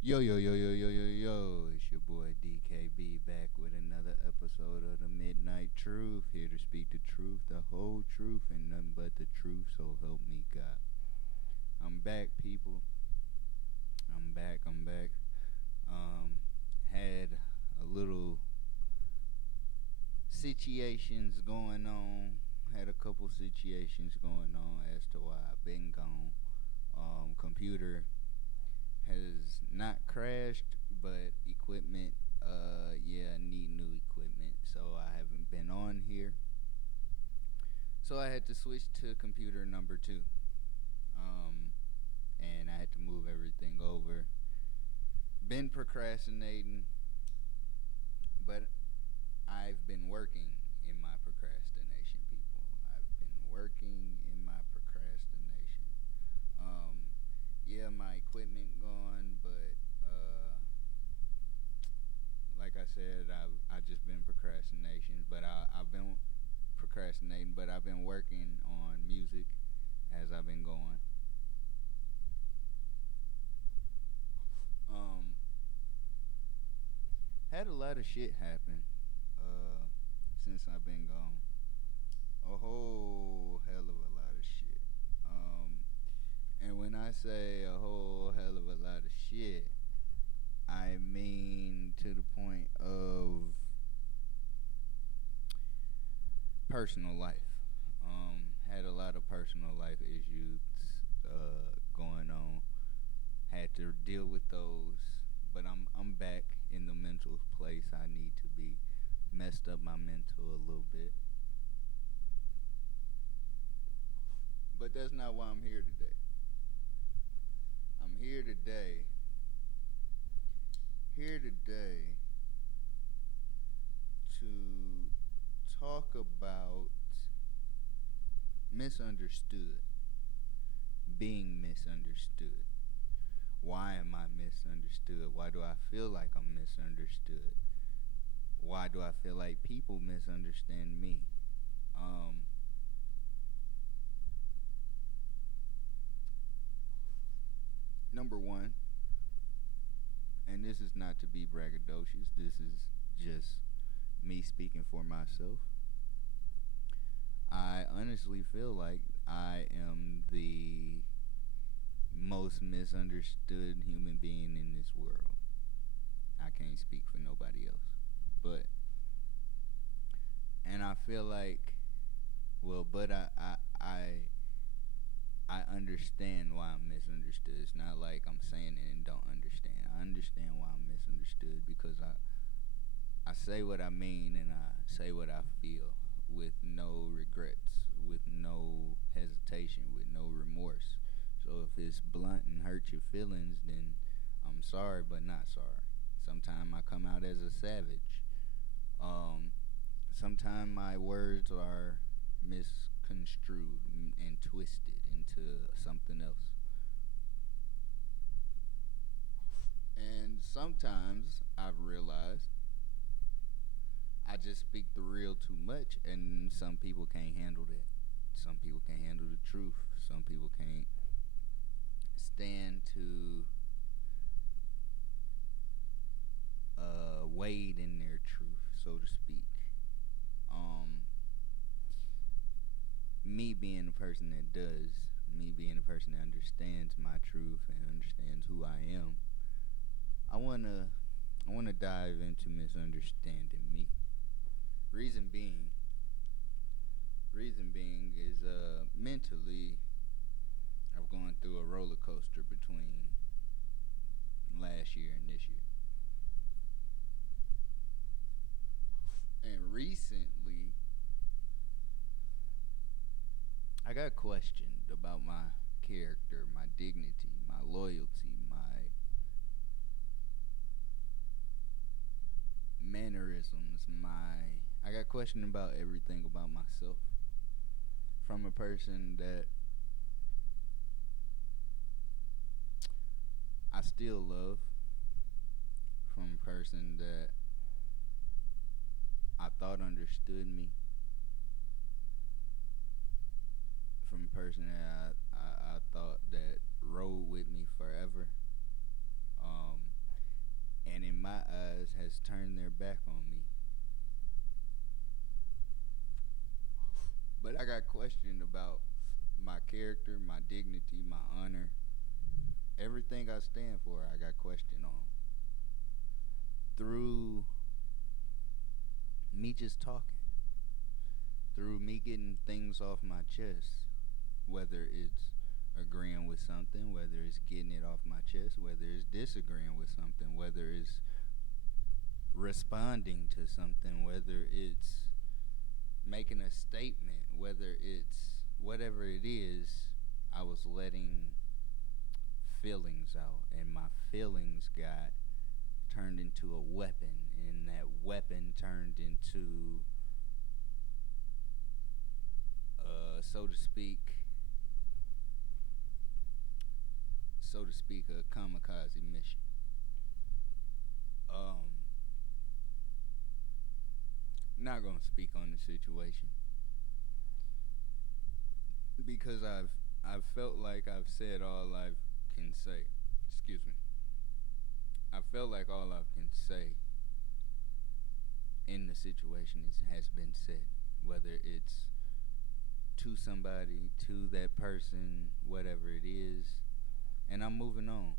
Yo, yo, yo, yo, yo, yo, yo. It's your boy DKB back with another episode of the Midnight Truth. Here to speak the truth, the whole truth, and nothing but the truth, so help me God. I'm back, people. I'm back. Um, had a little situations going on. Had a couple situations going on as to why I've been gone. Computer has not crashed, but equipment, yeah, I need new equipment, so I haven't been on here. So I had to switch to computer number two, um, and I had to move everything over. Been procrastinating, but I've been working in my procrastination, people. I've been working in my procrastination. Um, yeah, my equipment gone, but like I said, I just been procrastination, but I've been procrastinating, but I've been working on music as I've been going. Um, had a lot of shit happen uh since I've been gone. A whole hell of a lot of shit. Um, and when I say a whole hell of a lot of shit, I mean to the point of personal life. Had a lot of personal life issues going on. Had to deal with those, but I'm back in the mental place I need to be. Messed up my mental a little bit, but that's not why I'm here today. I'm here today to talk about misunderstood, being misunderstood. Why am I misunderstood? Why do I feel like I'm misunderstood? Why do I feel like people misunderstand me? Um, Number one, and this is not to be braggadocious, this is just me speaking for myself. I honestly feel like I am the most misunderstood human being in this world. I can't speak for nobody else. But, and I feel like, well, but I understand why I'm misunderstood. It's not like I'm saying it and don't understand. I understand why I'm misunderstood because I say what I mean and I say what I feel with no regrets, with no hesitation, with no remorse. So if it's blunt and hurt your feelings, then I'm sorry, but not sorry. Sometimes I come out as a savage. Um, Sometimes my words are misconstrued and twisted into something else. And sometimes I've realized I just speak the real too much, and some people can't handle that. Some people can't handle the truth. Some people can't stand to wade in their truth, so to speak. Um, Me being the person that does, me being the person that understands my truth and understands who I am, I wanna dive into misunderstanding me. Reason being, reason being is mentally I've gone through a roller coaster between last year and this year. And recently I got questioned about my character, my dignity, my loyalty, my mannerisms, my I got questioned about everything about myself from a person that I still love, from a person that I thought understood me, from a person that I thought that rode with me forever. has turned their back on me. But I got questioned about my character, my dignity, my honor, everything I stand for. I got questioned on through me just talking, through me getting things off my chest, whether it's agreeing with something, whether it's getting it off my chest, whether it's disagreeing with something, whether it's responding to something, whether it's making a statement, whether it's whatever it is, I was letting feelings out, and my feelings got turned into a weapon, and that weapon turned into, so to speak, a kamikaze mission. Um, Not gonna speak on the situation because I've felt like I've said all I can say. Excuse me. I felt like all I can say in the situation has been said, whether it's to somebody, to that person, whatever it is, and I'm moving on.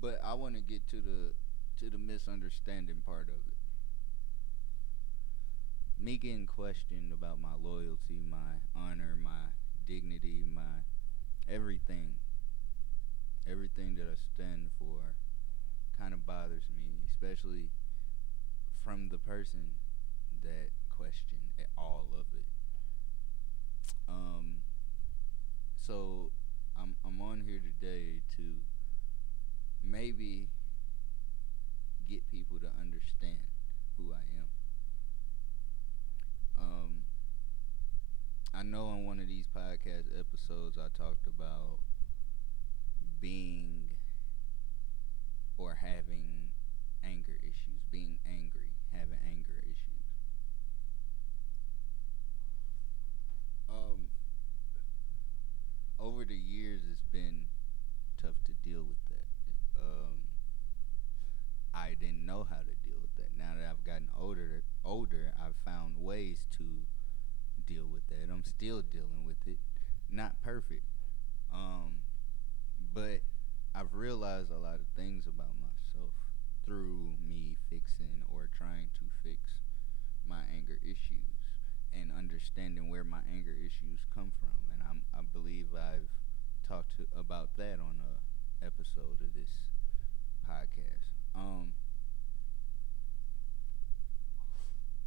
But I want to get to the misunderstanding part of it. Me getting questioned about my loyalty, my honor, my dignity, my everything, everything that I stand for kind of bothers me, especially from the person that questioned all of it. Um, so I'm on here today to maybe get people to understand who I am. Um, I know on one of these podcast episodes I talked about being or having anger issues, being angry, having anger issues. Um, Over the years, it's been tough to deal with that. I didn't know how to deal with that. Now that I've gotten older, I've found ways to deal with that. I'm still dealing with it, not perfect, but I've realized a lot of things about myself through me fixing or trying to fix my anger issues and understanding where my anger issues come from. And I believe I've talked about that on a episode of this podcast.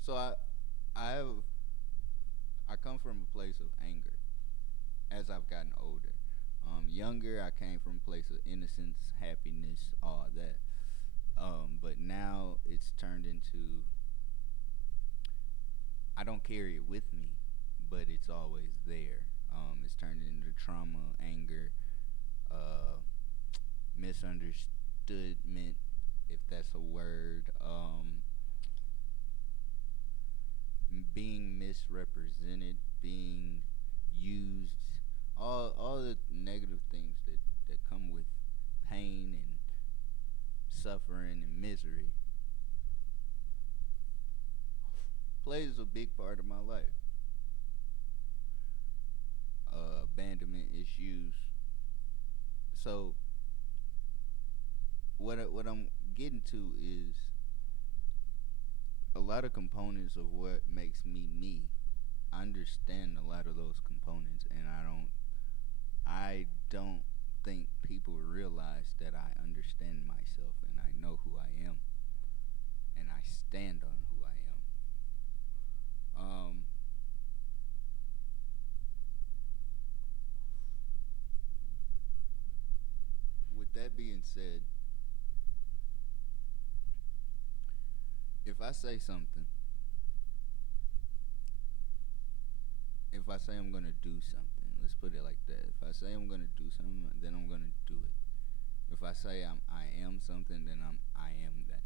So I have I come from a place of anger as I've gotten older. Younger, I came from a place of innocence, happiness, all that. But now it's turned into, I don't carry it with me, but it's always there. It's turned into trauma, anger, uh, misunderstoodment, if that's a word, being misrepresented, being used, all the negative things that come with pain and suffering and misery plays a big part of my life. Abandonment issues. So what I'm getting to is a lot of components of what makes me me. I understand a lot of those components, and I don't think people realize that I understand myself and I know who I am and I stand on who I am. With that being said, if I say something, if I say I'm gonna do something, let's put it like that. If I say I'm gonna do something, then I'm gonna do it. If I say I am something, then I am that.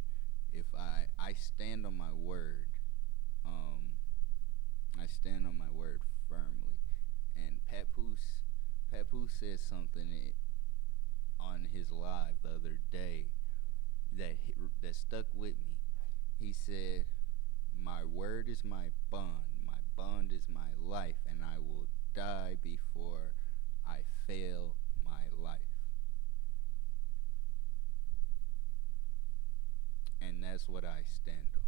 If I stand on my word, um, I stand on my word firmly. And Papoose said something on his live the other day that stuck with me. He said, "My word is my bond. My bond is my life, and I will die before I fail my life." And that's what I stand on.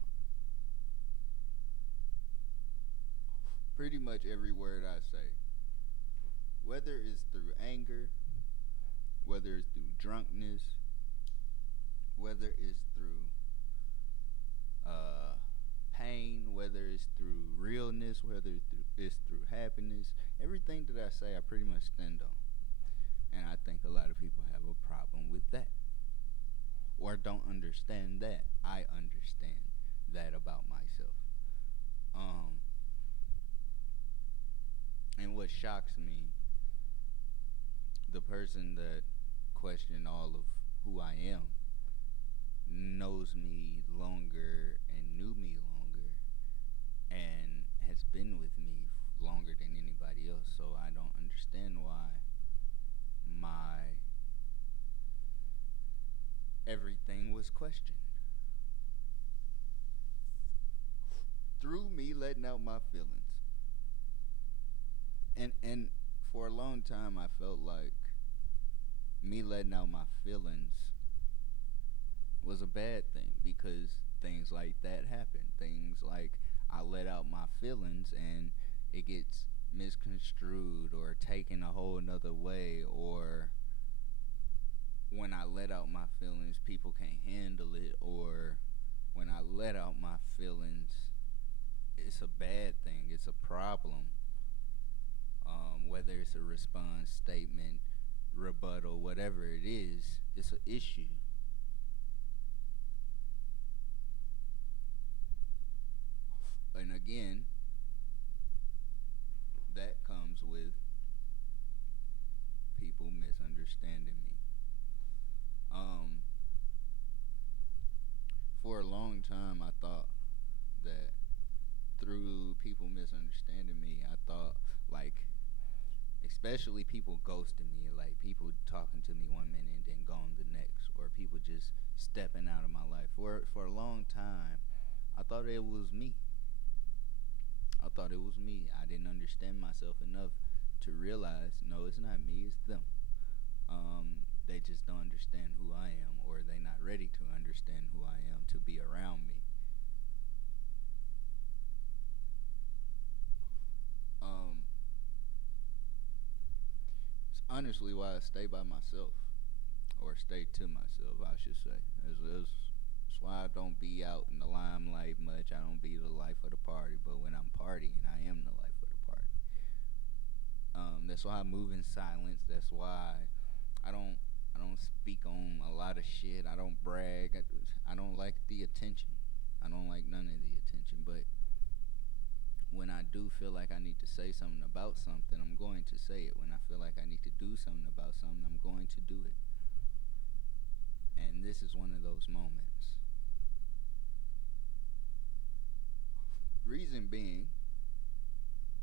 Pretty much every word I say, whether it's through anger, whether it's through drunkenness, whether it's through uh, pain, whether it's through realness, whether it's through happiness, everything that I say, I pretty much stand on. And I think a lot of people have a problem with that or don't understand that. I understand that about myself. Um, and what shocks me, the person that questioned all of who I am knows me longer and knew me longer and has been with me longer than anybody else. So I don't understand why my everything was questioned. Through me letting out my feelings. And for a long time I felt like me letting out my feelings was a bad thing because things like that happen. Things like I let out my feelings and it gets misconstrued or taken a whole nother way, or when I let out my feelings people can't handle it, or when I let out my feelings it's a bad thing, it's a problem. Whether it's a response, statement, rebuttal, whatever it is, it's an issue. And again, that comes with people misunderstanding me. Um, for a long time, I thought that through people misunderstanding me, I thought like, especially people ghosting me, like people talking to me one minute and then gone the next, or people just stepping out of my life. For a long time, I thought it was me. I thought it was me. I didn't understand myself enough to realize, no, it's not me, it's them. They just don't understand who I am, or they not ready to understand who I am to be around me. Um, it's honestly why I stay by myself, or stay to myself, I should say. That's why I don't be out in the limelight much. I don't be the life of the party, but when I'm partying, I am the life of the party. That's why I move in silence. That's why I don't I don't speak on a lot of shit. I don't brag. I don't like the attention. I don't like none of the attention. But when I do feel like I need to say something about something, I'm going to say it. When I feel like I need to do something about something, I'm going to do it. And this is one of those moments. Reason being,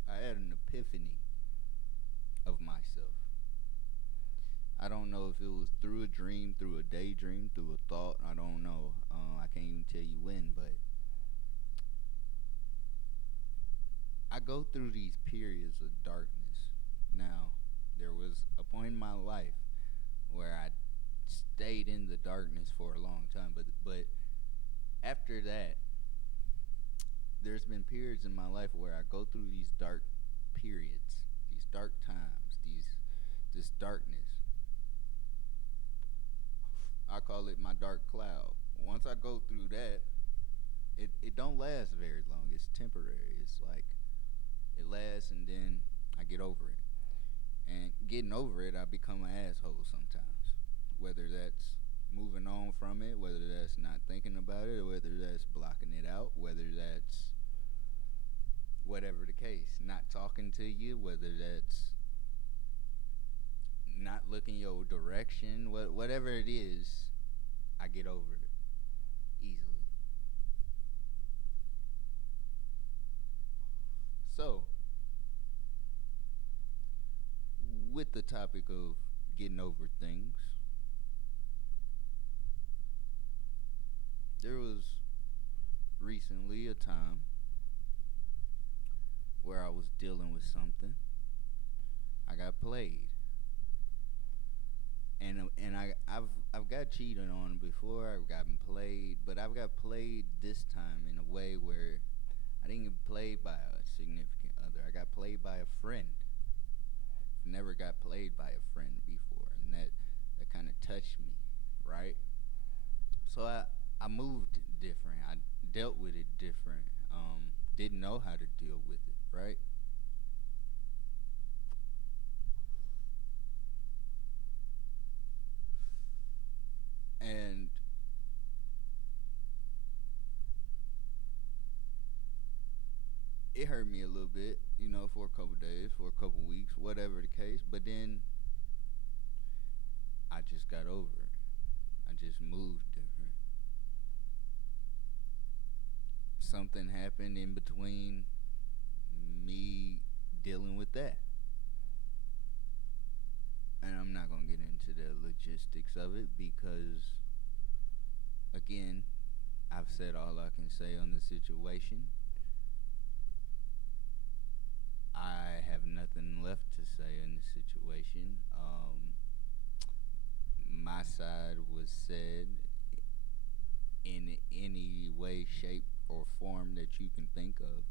I had an epiphany of myself. I don't know if it was through a dream, through a daydream, through a thought. I don't know. I can't even tell you when, but I go through these periods of darkness. Now, there was a point in my life where I stayed in the darkness for a long time, but after that, there's been periods in my life where I go through these dark periods, these dark times, this darkness. I call it my dark cloud. Once I go through that, it don't last very long. It's temporary. It's like it lasts and then I get over it. And getting over it, I become an asshole sometimes. Whether that's moving on from it, whether that's not thinking about it, or whether that's blocking it out, whether that's whatever the case, not talking to you, whether that's not looking your direction, whatever it is, I get over it easily. So, with the topic of getting over things, recently a time where I was dealing with something. I got played, and I've got cheated on before. I've gotten played, but I've got played this time in a way where I didn't get played by a significant other. I got played by a friend. Never got played by a friend before, and that kind of touched me, right? So I moved different. I dealt with it different. Didn't know how to deal with it, right? And it hurt me a little bit, for a couple days, for a couple weeks, whatever the case. But then I just got over it. I just moved different. Something happened in between me dealing with that. And I'm not going to get into the logistics of it because, again, I've said all I can say on the situation. I have nothing left to say in the situation. My side was said in any way, shape, or form that you can think of,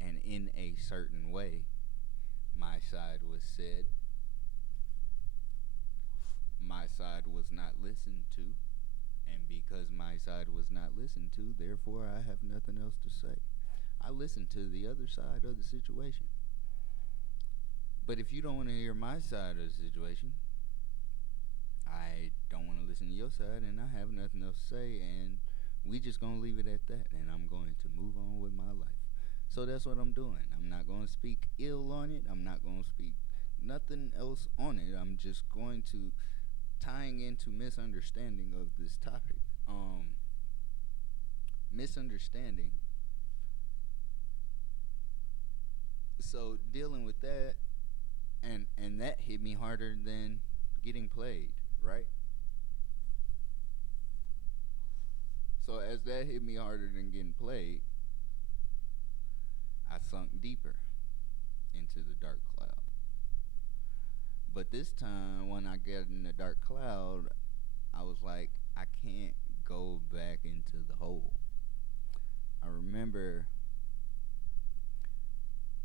and in a certain way. My side was said. My side was not listened to, and because my side was not listened to, therefore I have nothing else to say. I listened to the other side of the situation. But if you don't want to hear my side of the situation, I don't want to listen to your side, and I have nothing else to say, and we just gonna leave it at that, and I'm going to move on with my life. So that's what I'm doing. I'm not gonna speak ill on it. I'm not gonna speak nothing else on it. I'm just going to tying into misunderstanding of this topic. Misunderstanding. So dealing with that, and that hit me harder than getting played, right? So as that hit me harder than getting played, I sunk deeper into the dark cloud. But this time, when I got in the dark cloud, I was like, I can't go back into the hole. I remember,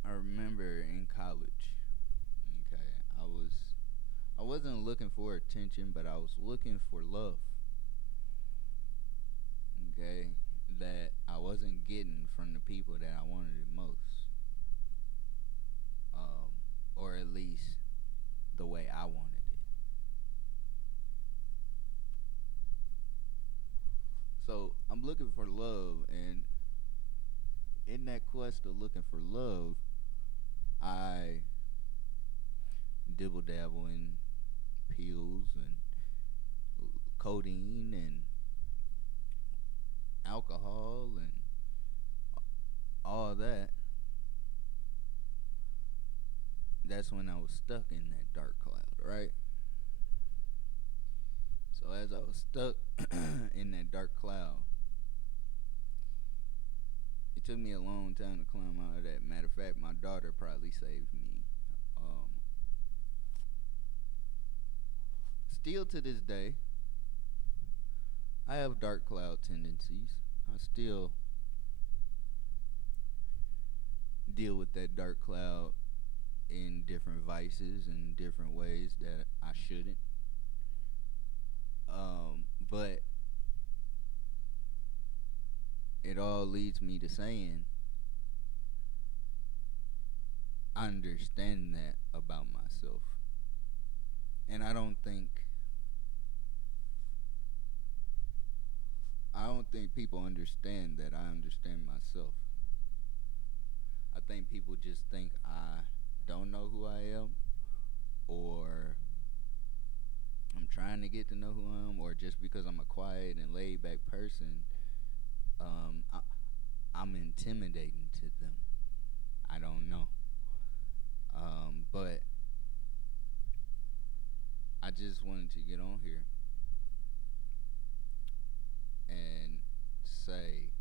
I remember in college. Okay, I wasn't looking for attention, but I was looking for love. Okay, that I wasn't getting from the people that I wanted it most, or at least the way I wanted it. So I'm looking for love, and in that quest of looking for love, I dibble dabble in pills and codeine and alcohol and all that. That's when I was stuck in that dark cloud, right? So as I was stuck in that dark cloud, it took me a long time to climb out of that. Matter of fact, my daughter probably saved me. Um, Still to this day, I have dark cloud tendencies. I still deal with that dark cloud in different vices and different ways that I shouldn't. But it all leads me to saying I understand that about myself. And I don't think people understand that I understand myself. I think people just think I don't know who I am, or I'm trying to get to know who I am, or just because I'm a quiet and laid back person, I'm intimidating to them. I don't know. But I just wanted to get on here and say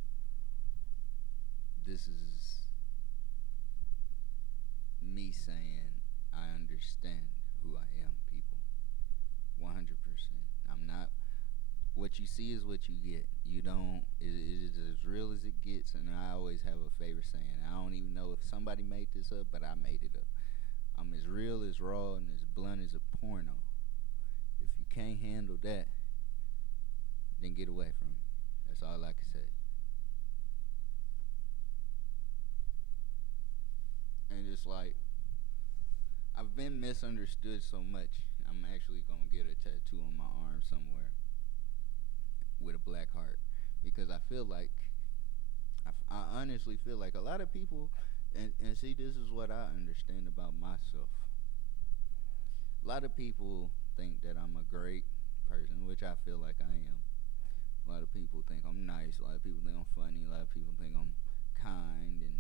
this is me saying I understand who I am, people. 100%. I'm not. What you see is what you get. You don't. It is as real as it gets, and I always have a favorite saying. I don't even know if somebody made this up, but I made it up. I'm as real, as raw, and as blunt as a porno. If you can't handle that, then get away from me. That's all I can say. And it's like I've been misunderstood so much. I'm actually gonna get a tattoo on my arm somewhere with a black heart because I feel like I honestly feel like a lot of people, and see, this is what I understand about myself. A lot of people think that I'm a great person, which I feel like I am. A lot of people think I'm nice. A lot of people think I'm funny. A lot of people think I'm kind, and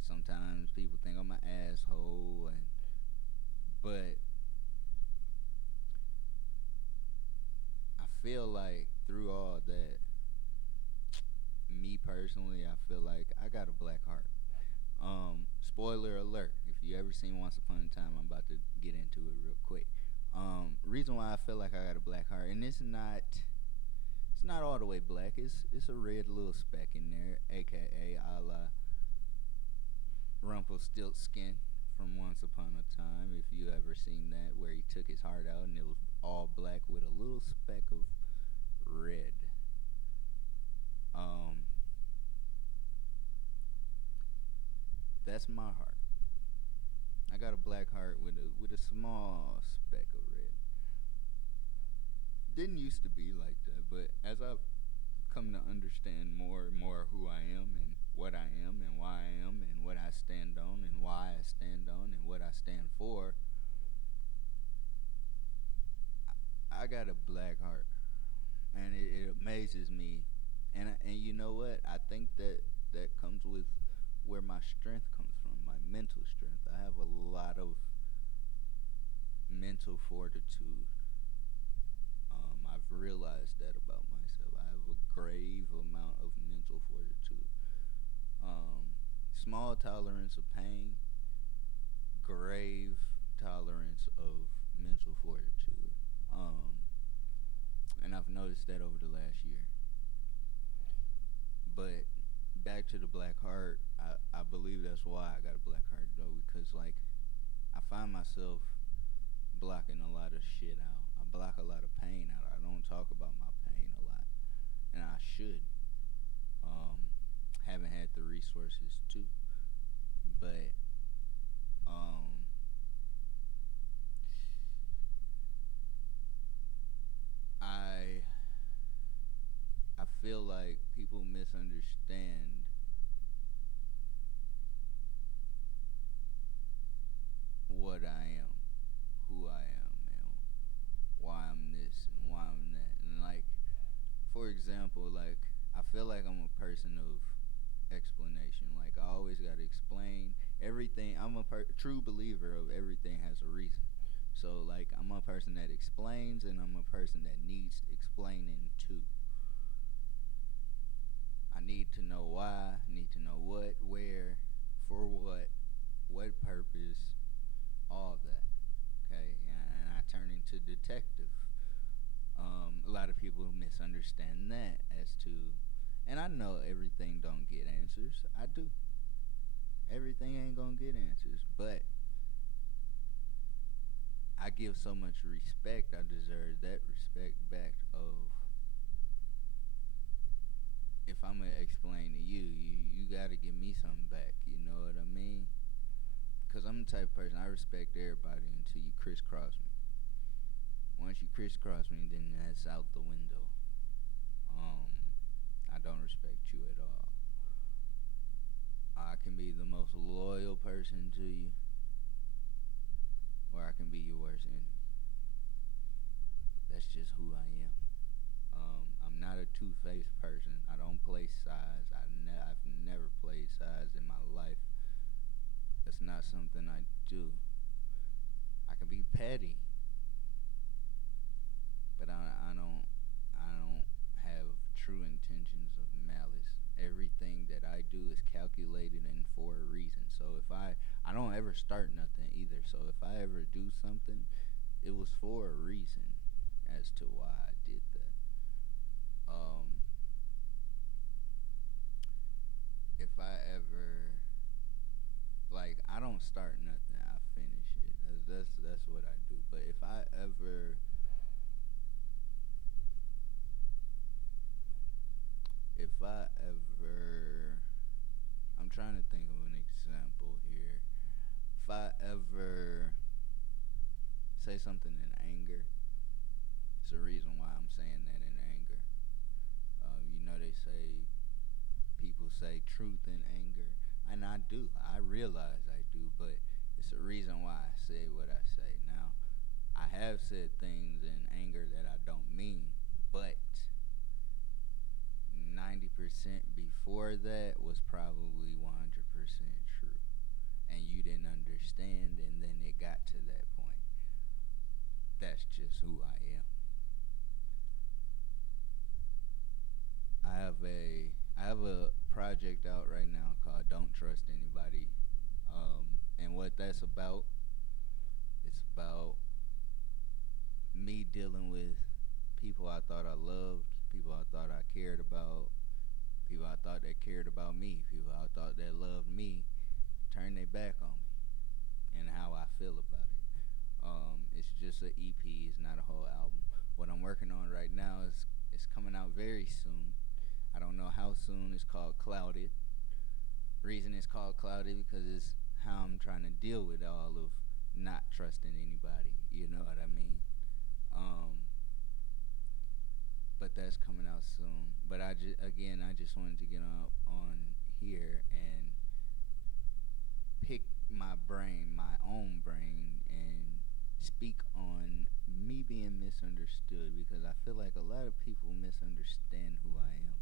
sometimes people think I'm an asshole. And but I feel like through all that, me personally, I feel like I got a black heart. Spoiler alert: if you ever seen Once Upon a Time, I'm about to get into it real quick. Reason why I feel like I got a black heart, and it's not all the way black. It's a red little speck in there, aka a la Rumpelstiltskin from Once Upon a Time. If you ever seen that, where he took his heart out and it was all black with a little speck of red. Um, that's my heart. I got a black heart with a small speck of red. Didn't used to be like that, but as I've come to understand more and more who I am and what I am and why I am and what I stand on and why I stand on and what I stand for, I got a black heart, and it amazes me. And you know what? I think that comes with where my strength comes from, my mental strength. I have a lot of mental fortitude. I've realized that about myself. I have a grave amount of mental fortitude. Small tolerance of pain, grave tolerance of mental fortitude. Um, and I've noticed that over the last year. But back to the black heart, I believe that's why I got a black heart though, because like I find myself blocking a lot of shit out. I block a lot of pain out. I don't talk about my pain a lot, and I should. Um, haven't had the resources to, but um, I I feel like people misunderstand what I am, who I am, and why I'm this and why I'm that. And like, for example, like I feel like I'm a person of explanation. Like I always got to explain everything. I'm a true believer of everything has a reason. So like I'm a person that explains, and I'm a person that needs explaining to. I need to know why, need to know what, where, for what purpose, all of that. Okay, and I turn into detective. A lot of people misunderstand that as to, and I know everything don't get answers. I do. Everything ain't gonna get answers, but I give so much respect. I deserve that respect back. Of if I'm gonna explain to you, you gotta give me something back. You know what I mean? Cause I'm the type of person I respect everybody until you crisscross me. Once you crisscross me, then that's out the window. Um, I don't respect you at all. I can be the most loyal person to you, or I can be your worst enemy. That's just who I am. I'm not a two-faced person. I don't play sides. I've never played sides in my life. That's not something I do. I can be petty, but I don't have true intentions of malice. Everything that I do is calculated I don't ever start nothing either. So if I ever do something, it was for a reason as to why I did that. If I ever like, I don't start nothing, I finish it. That's what I do. But if I ever I'm trying to think of an example here. If I ever say something in anger, it's a reason why I'm saying that in anger. They say people say truth in anger, and I do. I realize I do, but it's a reason why I say what I say. Now, I have said things in anger that I don't mean, but 90% before that was probably 100% true. And you didn't understand, and then it got to that point. That's just who I am. I have a project out right now called "Don't Trust Anybody," and what that's about, it's about me dealing with people I thought I loved, people I thought I cared about, people I thought that cared about me, people I thought that loved me, turn their back on me, and how I feel about it. It's just an EP. It's not a whole album. What I'm working on right now is it's coming out very soon. I don't know how soon. It's called Clouded. Reason it's called Clouded because it's how I'm trying to deal with all of not trusting anybody. You know what I mean? Um, but that's coming out soon. But I just wanted to get on here and pick my brain, my own brain, and speak on me being misunderstood because I feel like a lot of people misunderstand who I am.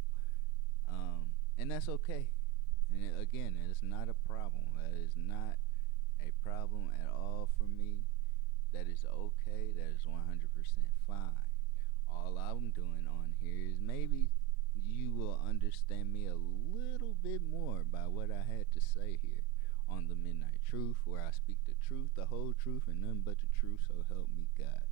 And that's okay. And again, it's not a problem. That is not a problem at all for me. That is okay. That is 100% fine. All I'm doing on here is maybe you will understand me a little bit more by what I had to say here on the Midnight Truth, where I speak the truth, the whole truth, and nothing but the truth. So help me God.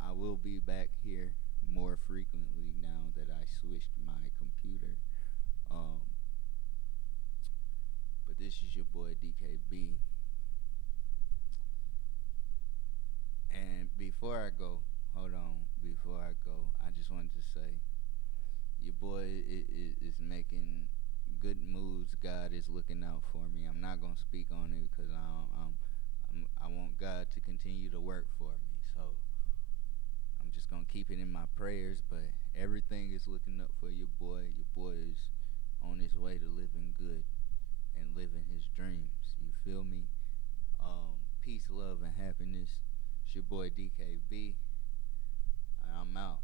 I will be back here more frequently now that I switched my computer. Um, but this is your boy DKB. And before I go, hold on. Before I go, I just wanted to say your boy is making good moves. God is looking out for me. I'm not gonna speak on it because I want God to continue to work for me. So I'm just gonna keep it in my prayers. But everything is looking up for your boy. Your boy is on his way to living good and living his dreams. You feel me? Peace, love, and happiness. It's your boy DKB. I'm out.